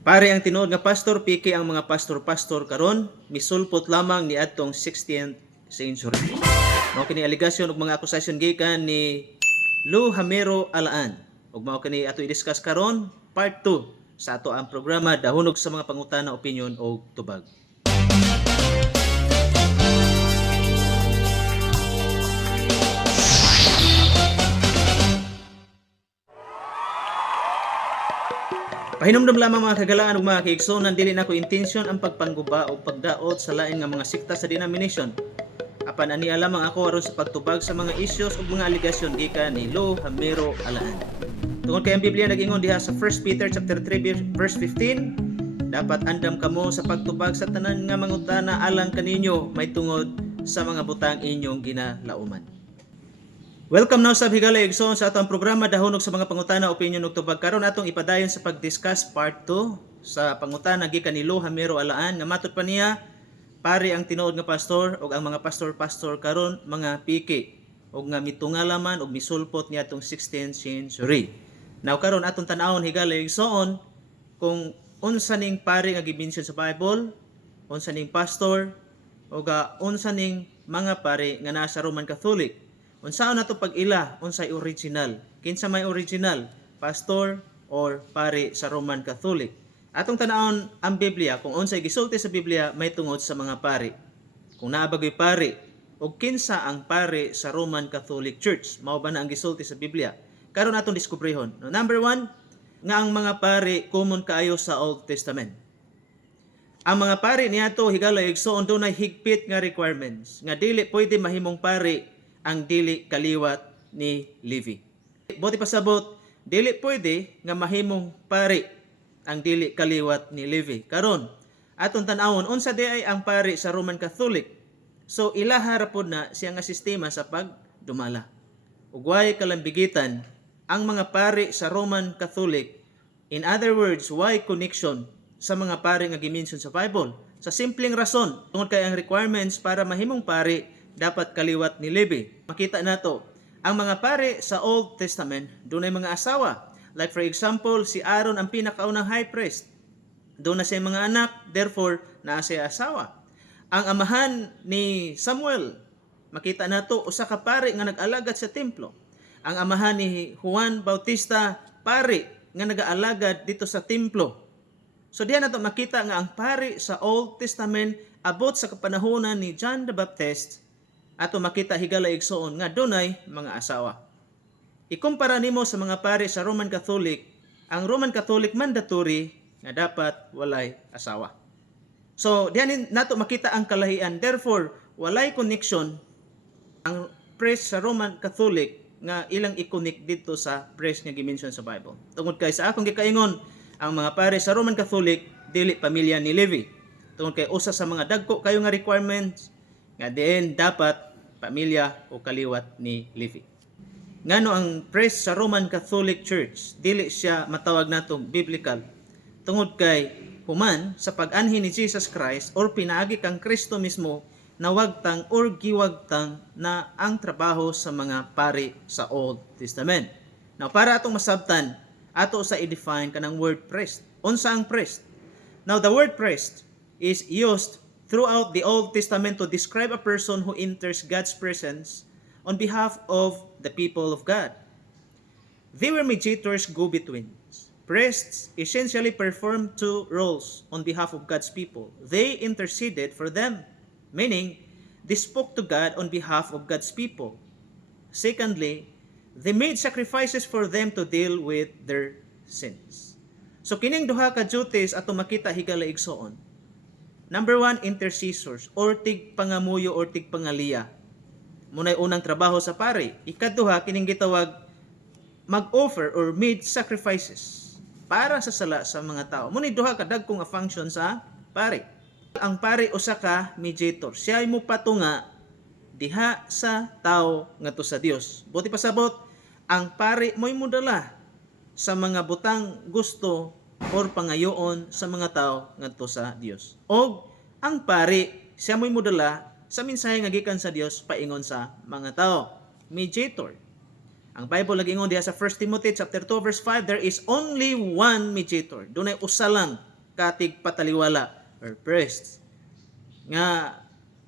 Pare ang tinuod nga pastor, piki ang mga pastor-pastor karon, misulpot lamang ni adtong 16th century. Mao kini allegation ug mga accusation gikan ni Lou Hamero Alaan. Ug mao kini ato i-discuss karon, part 2 sa ato ang programa Dahunog sa mga pangutana, opinion o tubag. Pahinumdum lamang mga kagalaan ug mga kaigsoon, dili na ko intensyon ang pagpangguba o pagdaot sa lain nga mga sikta sa denomination. Apan ani lamang ako aron sa pagtubag sa mga issues ug mga aligasyon gikan ni Lou Hamero Alaan. Tungod kay ang Biblia nag-ingon diha sa 1 Peter chapter 3 verse 15, dapat andam kamo sa pagtubag sa tanan nga mangutana alang kaninyo may tungod sa mga butang inyong ginalauman. Welcome now sa Higala Igsoon sa atong programa Dahunog sa mga pangutana, opinion ug tubag. Karon atong ipadayon sa pag-discuss part 2 sa pangutana gikan ni Lou Hamero Alaan nga matud pa niya pare ang tinuod nga pastor ug ang mga pastor karon mga piki ug nga mitungalaman ug misulpot niya atong 16th century. Now karon atong tan-awon Higala Igsoon kung unsa ning pare nga gimention sa Bible, unsa ning pastor ug unsa ning mga pare nga naa sa Roman Catholic. Unsaon nato pag-ila unsay original? Kinsa may original, pastor or pare sa Roman Catholic? Atong tan-awon ang Biblia kung unsay gisulti sa Biblia may tungod sa mga pare. Kung naa bagoy pare ug kinsa ang pare sa Roman Catholic Church, mao ba na ang gisulti sa Biblia? Karon atong diskubrehon. No, number 1, nga ang mga pare common kaayo sa Old Testament. Ang mga pare niadto Higala Igsoon dunay higpit nga requirements nga dili pwede mahimong pare ang dili kaliwat ni Levi. Buti pasabot, dili pwede nga mahimong pare ang dili kaliwat ni Levi. Karon, aton tan-awon unsa di ay ang pare sa Roman Catholic. So ilaha ra pod na siya nga sistema sa pagdumala. Ug way kalambigitan ang mga pare sa Roman Catholic. In other words, why connection sa mga pare nga gimension sa Bible? Sa simpleng rason, tungod kay ang requirements para mahimong pare dapat kaliwat ni Levi. Makita nato, ang mga pare sa Old Testament, dunay mga asawa. Like for example, si Aaron ang pinakaunang high priest. Doon na siya mga anak, therefore, naa siya asawa. Ang amahan ni Samuel, makita nato, usa ka pare nga nag-alagad sa templo. Ang amahan ni Juan Bautista, pare nga nag-aalagad dito sa templo. So diyan nato makita nga ang pare sa Old Testament abot sa kapanahonan ni John the Baptist, ato makita Higala Igsoon nga dunay mga asawa. Ikumpara nimo sa mga pare sa Roman Catholic, ang Roman Catholic mandatory nga dapat walay asawa. So diyan nato makita ang kalahian. Therefore, walay connection ang priest sa Roman Catholic nga ilang i-connect dito sa priest nga gimension sa Bible. Tungod kay sa akong gikaingon, ang mga pare sa Roman Catholic dili pamilya ni Levi. Tungod kay usa sa mga dagko kayo nga requirements nga diin dapat pamilya o kaliwat ni Levi. Ngano ang priest sa Roman Catholic Church dili siya matawag natong biblical tungod kay human sa pag-anhi ni Jesus Christ or pinaagi kang Kristo mismo nawagtang or giwagtang na ang trabaho sa mga pare sa Old Testament. Now para atong masabtan, ato sa i-define kanang word priest. Unsa ang priest? Now the word priest is used throughout the Old Testament to describe a person who enters God's presence on behalf of the people of God. They were mediators, go-betweens. Priests essentially performed two roles on behalf of God's people. They interceded for them, meaning they spoke to God on behalf of God's people. Secondly, they made sacrifices for them to deal with their sins. So kining duha ka duties ato makita Higala Igsoon. Number 1, intercessors or tigpangamuyo or tigpangaliya. Munay unang trabaho sa pare. Ikaduha, kining gitawag mag-offer or made sacrifices para sa sala sa mga tao. Munay duha ka dagkong function sa pare. Ang pare usa ka mediator. Siya mo patunga diha sa tao ngadto sa Dios. Buti pasabot, ang pare mo'y mudala sa mga butang gusto or pangayoon sa mga tao ngadto sa Dios. O ang pare siya mo'y mudala sa mensahe nga gikan sa Dios paingon sa mga tao. Mediator. Ang Bible nag-ingon diha sa 1 Timothy chapter 2 verse 5, there is only one mediator. Dunay usa lang katig pataliwala or priest nga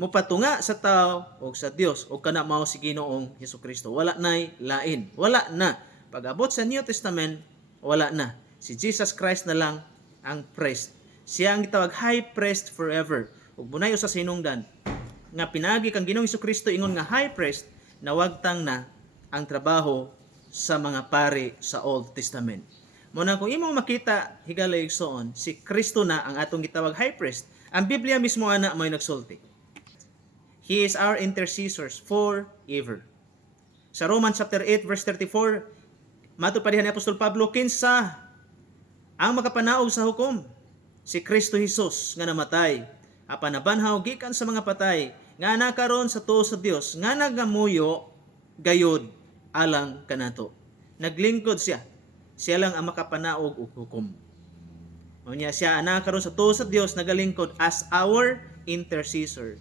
mopatunga sa tao o sa Dios o kana mao si Ginoong Hesukristo. Wala nay lain. Wala na. Pag-abot sa New Testament, wala na. Si Jesus Christ na lang ang priest. Siya ang gitawag high priest forever. Ug bunay usa sa hinungdan nga pinagi kang Ginoong Hesukristo ingon nga high priest, nawagtang na ang trabaho sa mga pari sa Old Testament. Muna kung imong makita higalay igsoon, si Kristo na ang atong gitawag high priest. Ang Biblia mismo ana may nagsulti. He is our intercessors forever. Sa Romans chapter 8 verse 34, matupadihan ni Apostol Pablo, kinsa ang makapanaog sa hukom? Si Kristo Jesus nga namatay, apan nabanhaw gikan sa mga patay, nga nakaron sa tuo sa Dios, nga nagamuyo gayod alang kanato. Naglingkod siya. Siya lang ang makapanaog og hukom. Unya siya nakaron sa tuo sa Dios, nagalingkod as our intercessor.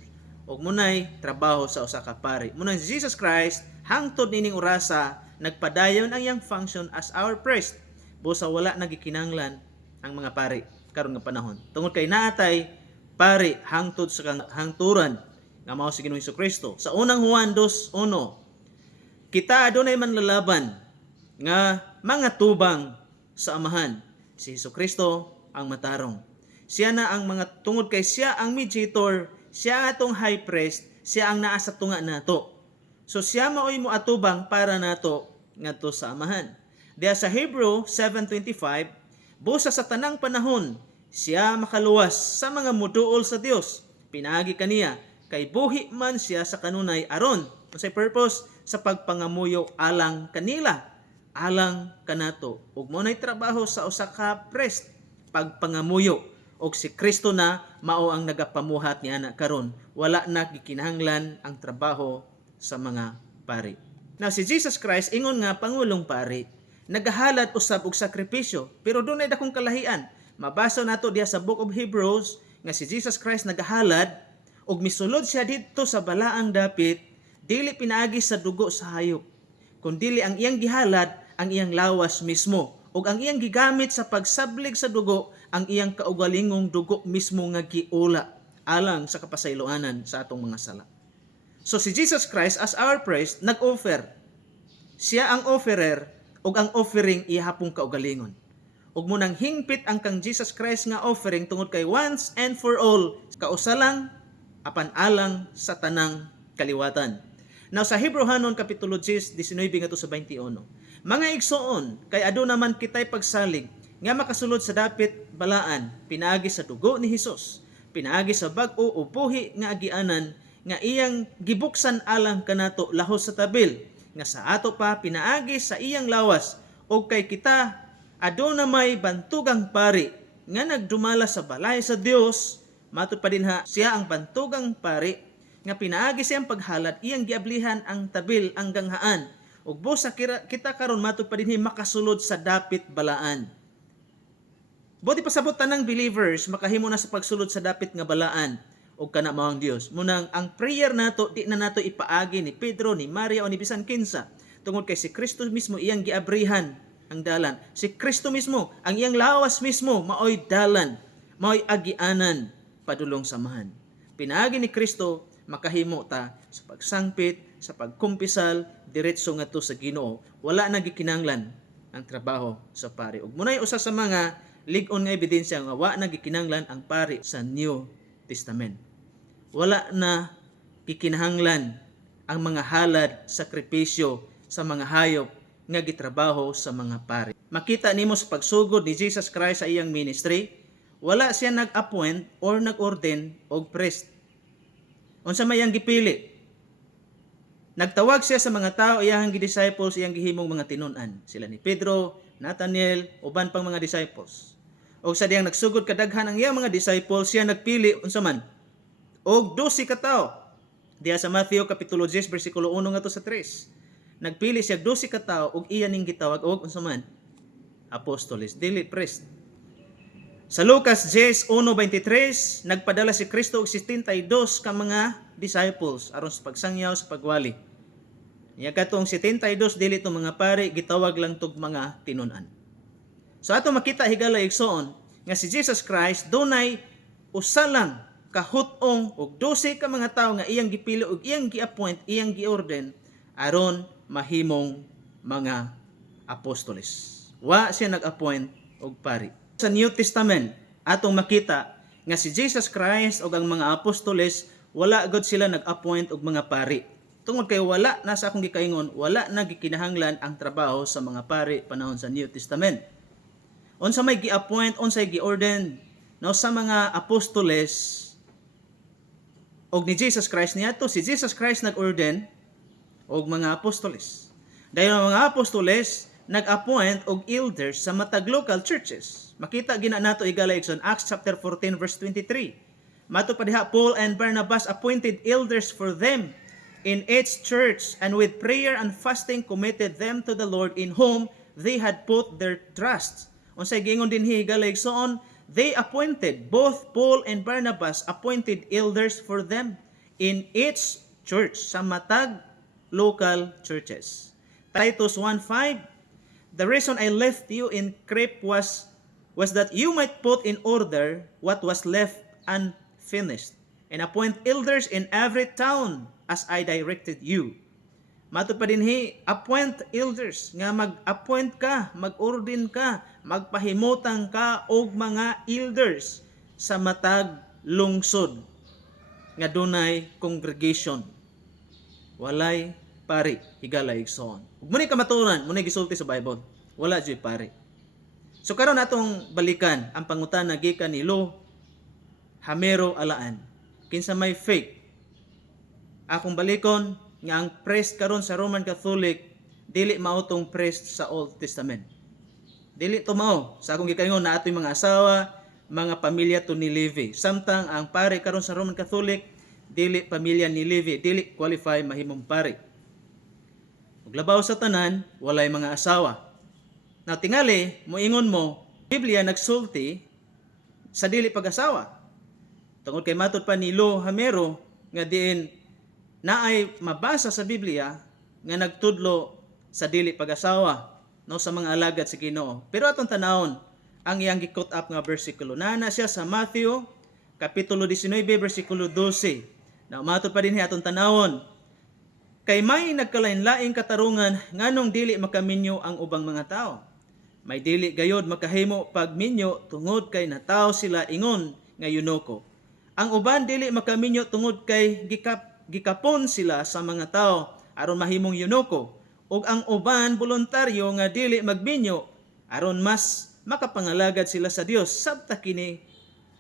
Og munay trabaho sa usa ka pari. Munay si Jesus Christ hangtod nining orasa nagpadayon ang iyang function as our priest. Busa wala nagikinanglan ang mga pari karon nga panahon. Tungod kay naatay pari hangtod sa hangturan nga mao si Ginoong Hesukristo. Sa unang Juan 2:1, kita adunay manlalaban nga mga tubang sa amahan. Si Hesukristo ang matarong. Siya na ang mga tungod kay siya ang mediator, siya atong high priest, siya ang naa sa tunga nato. So siya maoy mo atubang para nato ngadto sa amahan. Diya sa Hebrew 7:25, busa sa tanang panahon siya makaluwas sa mga muduol sa Dios. Pinaagi kaniya kay buhi man siya sa kanunay aron sa purpose sa pagpangamuyo alang kanila, alang kanato. Ug mo nay trabaho sa usa ka priest, pagpangamuyo. Og si Kristo na mao ang nagapamuhat niya na karon. Wala na gikinahanglan ang trabaho sa mga pari. Now si Jesus Christ ingon nga pangulong pari, nagahalad usab og sakripisyo, pero dunay dakong kalahian. Mabasa nato diha sa Book of Hebrews nga si Jesus Christ nagahalad og misulod siya didto sa balaang dapit, dili pinaagi sa dugo sa hayop, kundi ang iyang gihalad ang iyang lawas mismo, ug ang iyang gigamit sa pagsablig sa dugo ang iyang kaugalingong dugo mismo nga giula alang sa kapasayloanan sa atong mga sala. So si Jesus Christ as our priest nag-offer. Siya ang offerer ug ang offering ihapong kaugalingon. Ug munang hingpit ang kang Jesus Christ nga offering tungod kay once and for all kausa lang apan alang sa tanang kaliwatan. Now sa Hebrehanon kapitulo 10, 19 ngadto sa 21. Mga igsoon, kay adu naman kitay pagsalig nga makasulod sa dapit balaan, pinaagi sa dugo ni Hesus, pinaagi sa bag-o o buhi nga agianan nga iyang gibuksan alang kanato lahos sa tabil, nga sa ato pa pinaagi sa iyang lawas, o kay kita adu na may bantugang pari nga nagdumala sa balay sa Dios, matud pa dinha siya ang bantugang pari nga pinaagi siyang paghalad, iyang giablihan ang tabil ang ganghaan, ug busa kita karon matud pa dinhi makasulod sa dapit balaan. Buti pasabot tanang believers makahimo na sa pagsulod sa dapit nga balaan ug kana mao ang Dios. Munang ang prayer nato di na nato ipaagi ni Pedro, ni Maria o ni bisan kinsa, tungod kay si Kristo mismo iyang giabrihan ang dalan. Si Kristo mismo ang iyang lawas mismo maoy dalan, maoy agianan padulong samahan. Pinaagi ni Kristo makahimo ta sa pagsangpit, sa pagkumpisal diretso ngadto sa Ginoo. Wala na gikinanglan ang trabaho sa pari. Ug munay usa sa mga lig-on nga ebidensya nga wa na gikinanglan ang pari sa New Testament. Wala na gikinahanglan ang mga halad, sakripisyo sa mga hayop nga gitrabaho sa mga pari. Makita nimo sa pagsugod ni Jesus Christ sa iyang ministry, wala siya nag-appoint or nag-ordain og priest. Unsa may iyang gipili? Nagtawag siya sa mga tao, iyang disciples, iyang gihimong mga tinun-an. Sila ni Pedro, Nathanael, uban pang mga disciples. O sa diyang nagsugod kadaghan ang iyang mga disciples, siya nagpili unsa man og 12 ka tawo. Diya sa Matthew kapitulo 10 bersikulo 1 ngadto sa 3. Nagpili siya 12 ka tawo ug iya ning gitawag og unsa man apostoles, dili priest. Sa Lucas 10:1-23, nagpadala si Kristo og 72 ka mga disciples aron sa pagsangyaw sa pagwali. Niya katong 72 dili to mga pari, gitawag lang tog mga tinun-an. So ato makita higala igsoon nga si Jesus Christ dunay usa lang kahut-ong og 12 ka mga tawo nga iyang gipili ug iyang gi-appoint, iyang gi-orden aron mahimong mga apostoles. Wa siya nag-appoint og pari. Sa New Testament atong makita nga si Jesus Christ ug ang mga apostoles wala gud sila nag-appoint og mga pari. Tungod kay wala na sa akong gikaingon, wala na gikinahanglan ang trabaho sa mga pari panahon sa New Testament. Unsa may gi-appoint, unsay gi-ordain no sa mga apostoles og ni Jesus Christ niadto si Jesus Christ nag-ordain og mga apostoles. Dahil ang mga apostoles nag-appoint og elders sa matag local churches. Makita gina nato igalaigson Acts chapter 14 verse 23. Mato pa diha, Paul and Barnabas appointed elders for them in each church, and with prayer and fasting committed them to the Lord in whom they had put their trust. Unsay giingon dinhi higalaigson, they appointed, both Paul and Barnabas appointed elders for them in each church, sa matag local churches. Titus 1:5, the reason I left you in Crete was that you might put in order what was left unfinished, and appoint elders in every town as I directed you. Matod pa dinhi, appoint elders, nga mag-appoint ka, mag-ordin ka, magpahimutang ka og mga elders sa matag lungsod nga dunay congregation. Walay pari, higala igsoon. Ug munay kamaturan, munay gisulti sa Bible, wala jud pari. So karon natong balikan ang pangutana gikan ni Lo Hamero Alaan. Kinsa may fake? Akong balikon nga ang priest karon sa Roman Catholic dili mao tong priest sa Old Testament. Dili to mao. Sa akong gikaingon na atoy mga asawa, mga pamilya to ni Levi. Samtang ang pare karon sa Roman Catholic dili pamilya ni Levi, dili qualify mahimong pare. Ug labaw sa tanan, walay mga asawa. Now tingali, moingon mo, Biblia nagsulti sa dili pag-asawa. Tungod kay matod pa ni Lo Hamero nga diin naay mabasa sa Biblia nga nagtudlo sa dili pag-asawa no sa mga alagad sa Ginoo. Pero atong tanawon ang iyang gi-quote up nga bersikulo. Nana siya sa Matthew kapitulo 19 bersikulo 12. Na matod pa dinhi atong tanawon. Kay may nagkalain-laing katarungan nganong dili makaminyo ang ubang mga tao. May dili gayod makahimo pagminyo tungod kay nataw sila ingon nga yunoko. Ang uban dili makaminyo tungod kay gikapon sila sa mga tao aron mahimong yunoko, ug ang uban voluntaryo nga dili magminyo aron mas makapangalagad sila sa Dios sabta kini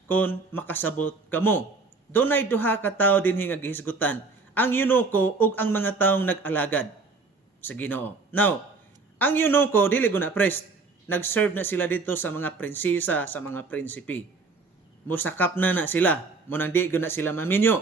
kon makasabot kamo. Dunay duha ka tawo dinhi nga gihisgutan, ang yunoko ug ang mga taong nag-alagad sa Ginoo. Now, ang yunoko dili guna priest, nag-serve na sila dito sa mga prinsesa, sa mga prinsipi. Musakap na sila, munang di guna sila maminyo.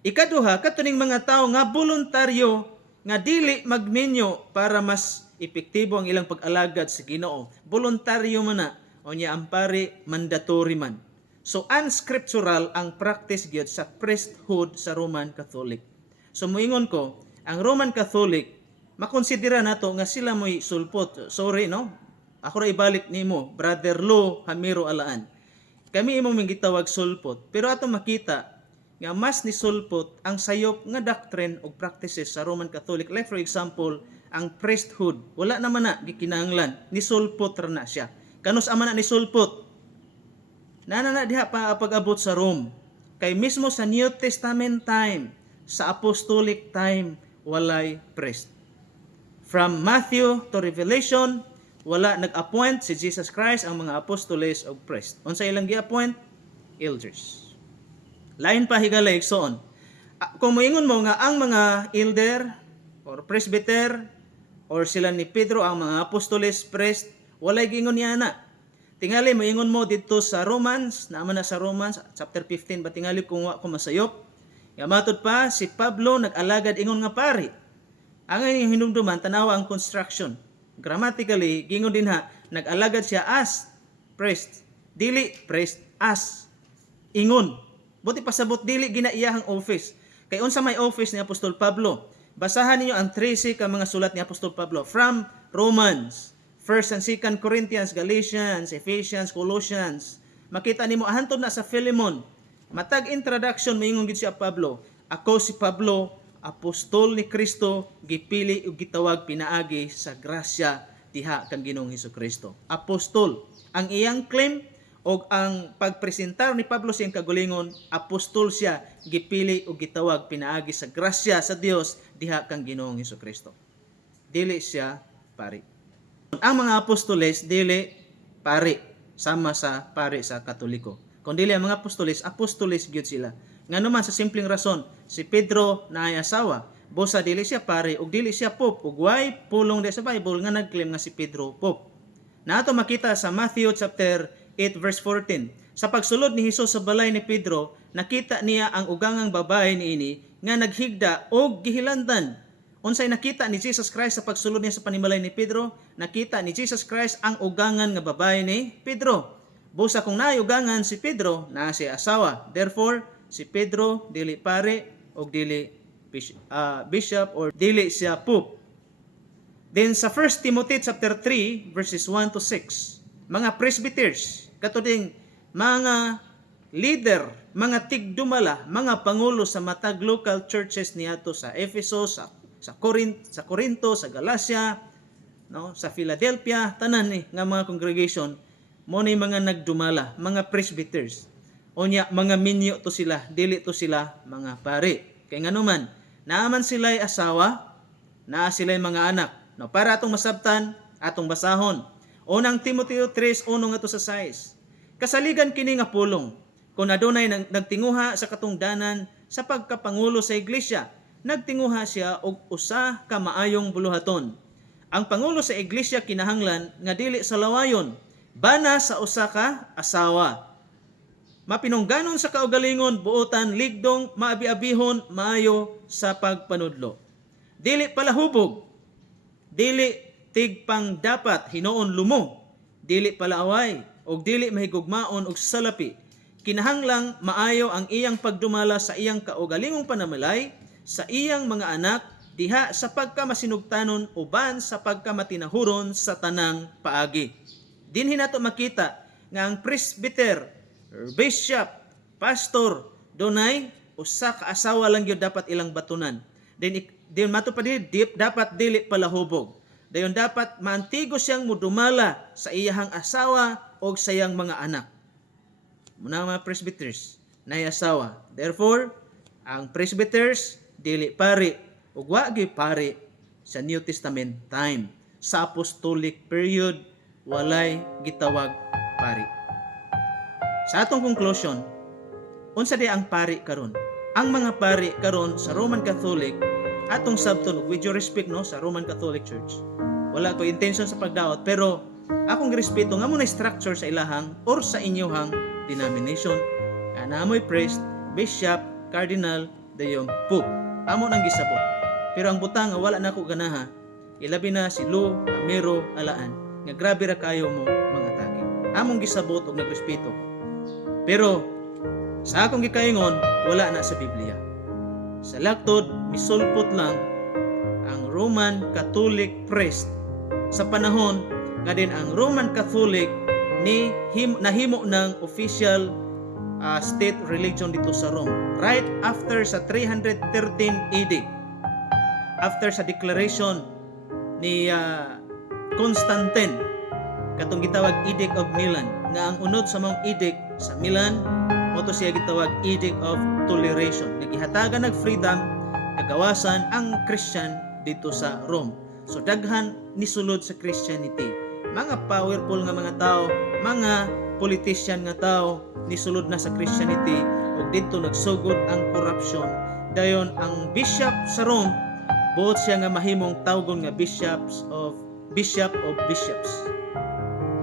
Ikaduha, katuning mga tao nga voluntaryo nga dili magminyo para mas epektibo ang ilang pag-alagad sa Ginoo. Voluntaryo man na, o niya ang pari mandatory man. So unscriptural ang practice gyud sa priesthood sa Roman Catholic. So moingon ko, ang Roman Catholic makonsidera nato nga sila mo'y sulpot. Sorry no? Ako ra ibalik nimo, Brother Lo Hamero Alaan. Kami imong gitawag sulpot, pero ato makita nga mas nisulpot ang sayop nga doctrine o practices sa Roman Catholic. Like for example, ang priesthood, wala naman na gikinahanglan, nisulpot ra na siya. Kanus ama na nisulpot? Nana diha pa pag-abot sa Rome. Kay mismo sa New Testament time, sa apostolic time, walay priest. From Matthew to Revelation, wala nag-appoint si Jesus Christ ang mga apostoles o priest. Unsa ilang gi-appoint? Elders. Lain pa higala igsoon. Kung moingon mo nga ang mga elder or presbyter or sila ni Pedro ang mga apostoles, priest, walay gingon niya na. Tingali moingon mo dito sa Romans, naman na sa Romans chapter 15 ba tingali kung wa ko masayop. Nga matod pa si Pablo nag-alagad ingon nga pari. Ang inyong hinumduman tanawa ang construction. Grammatically gingon din ha, nag-alagad siya as priest. Dili priest as ingon. Buti pasabot dili ginaiyahang office. Kay unsa may office ni Apostol Pablo? Basahan niyo ang 13 ka mga sulat ni Apostol Pablo from Romans, 1 and 2 Corinthians, Galatians, Ephesians, Colossians, makita nimo hantod na sa Philemon. Matag introduction moingon gid siya Pablo. Ako si Pablo, apostol ni Kristo, gipili ug gitawag pinaagi sa grasya diha kang Ginoong Hesukristo. Apostol ang iyang claim og ang pagpresentar ni Pablo sa iyang kagalingon, apostol siya, gipili ug gitawag pinaagi sa grasya sa Dios diha kang Ginoong Hesukristo. Dili siya pari. Ang mga apostoles dili pari, sama sa pari sa Katoliko. Kung dili ang mga apostoles gyud sila. Ngano man sa simpleng rason, si Pedro naay asawa, bosa dili siya pari ug dili siya pope ug way pulong di sa Bible nga nagclaim nga si Pedro pope. Nato makita sa Matthew chapter 8 verse 14. Sa pagsulod ni Hesus sa balay ni Pedro, nakita niya ang ugangang babae niini nga naghigda og gihilandan. Unsay nakita ni Jesus Christ sa pagsulod niya sa panimalay ni Pedro? Nakita ni Jesus Christ ang ugangan nga babae ni Pedro. Busa kung naay ugangan si Pedro, naa siya asawa. Therefore, si Pedro dili pare og dili bishop or dili siya pope. Then sa 1 Timothy chapter 3 verses 1 to 6, mga presbyters, katuding mga leader, mga tigdumala, mga pangulo sa matag local churches niadto sa Ephesus, sa Corinto, sa Galacia, no, sa Philadelphia, tanan ni nga mga congregation, mo ni mga nagdumala, mga presbyters. Onya mga minyo to sila, dili to sila mga pari. Kay ngano man, naaman sila'y asawa, naa sila'y mga anak. No, para atong masabtan, atong basahon. Unang Timoteo 3:1 ngadto sa 6. Kasaligan kini nga pulong, kung adunay nagtinguha sa katungdanan sa pagkapangulo sa iglesia, nagtinguha siya og usa ka maayong buluhaton. Ang pangulo sa iglesia kinahanglan nga dili sa lawayon, bana sa usa ka asawa. Mapinungganon sa kaugalingon, buotan, ligdong, maabi-abihon, maayo sa pagpanudlo. Dili palahubog, dili tigpang dapat, hinoon lumo, dili palaaway, og dili mahigugmaon og salapi. Kinahanglang maayo ang iyang pagdumala sa iyang kaugalingong panamalay, sa iyang mga anak, diha sa pagkamasinugtanon uban sa pagkamatinahuron sa tanang paagi. Dinhi nato makita nga ang presbyter, bishop, pastor, dunay usa ka asawa lang gyud dapat ilang batunan. Then mato pa dapat dili palahubog. Dayon dapat maantigo siyang mudumala sa iyahang asawa o sa iyang mga anak. Muna mga presbyters na asawa. Therefore, ang presbyters dili pari ug wa gyud pari sa New Testament time. Sa apostolic period walay gitawag pari. Sa atong conclusion, unsa di ang pari karon? Ang mga pari karon sa Roman Catholic atong sabton, with your respect no sa Roman Catholic Church. Wala ko intention sa pagdaot, pero akong girespeto nga mo na structure sa ilahang or sa inyohang denomination. Namoy priest, bishop, cardinal, dayon pope. Amo nang gisabot. Pero ang butang nga wala nako ganaha, ilabi na si Lu Amero Alaan, nga grabe ra kayo mo mga atake. Among gisabot og nagrespeto. Pero sa akong gikaingon, wala na sa Biblia. Sa laktod, misulpot lang ang Roman Catholic priest sa panahon nga din ang Roman Catholic nahimo ng official state religion dito sa Rome right after sa 313 AD, after sa declaration ni Constantine katong gitawag Edict of Milan, nga ang unod sa mga edict sa Milan moto siya gitawag Edict of Toleration, nga gihatagan nag freedom kagawasan ang Christian dito sa Rome. So daghan ni sulod sa Christianity, mga powerful nga mga tao, mga politician nga tao ni sulod na sa Christianity ug didto nagsugod ang corruption. Dayon ang bishop sa Rome buot siya nga mahimong tawgon nga bishop of bishops.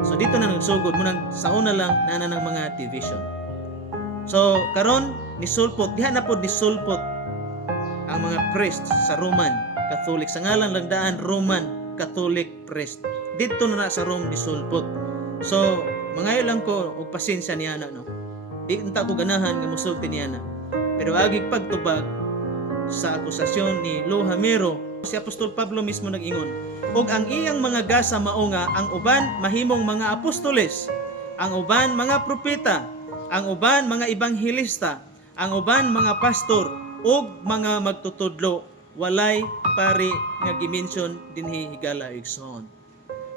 So dito na nagsugod mo nang sauna lang nana ng mga division. So karon ni sulpot diha na pod ni sulpot ang mga priest sa Roman Catholic, sa ngalan lang daan Roman Catholic priest. Dito na sa Rome ni sulpot. So mangayo lang ko og pasensya niya na no. Di unta ko ganahan nga musulti niya na. Pero agig pagtubag sa akusasyon ni Lu Amero, si Apostol Pablo mismo nag-ingon, og ang iyang mga gasa mao nga ang uban mahimong mga apostoles, ang uban mga propeta, ang uban mga ebanghilista, ang uban mga pastor ug mga magtutudlo walay pari nga gimension dinhi higala igsoon.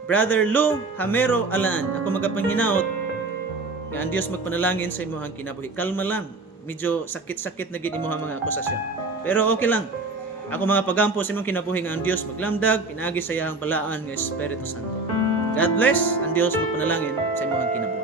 Brother Lou Hamero Alan, ako magapanghinaot nga ang Dios magpanalangin sa imong kinabuhi. Kalma lang, medyo sakit-sakit na gid imong mga akusasyon. Pero okay lang. Ako mga pagampo sa imong kinabuhi nga ang Dios maglamdag pinaagi sa iyang balaan nga Espiritu Santo. God bless, ang Dios magpanalangin sa imong kinabuhi.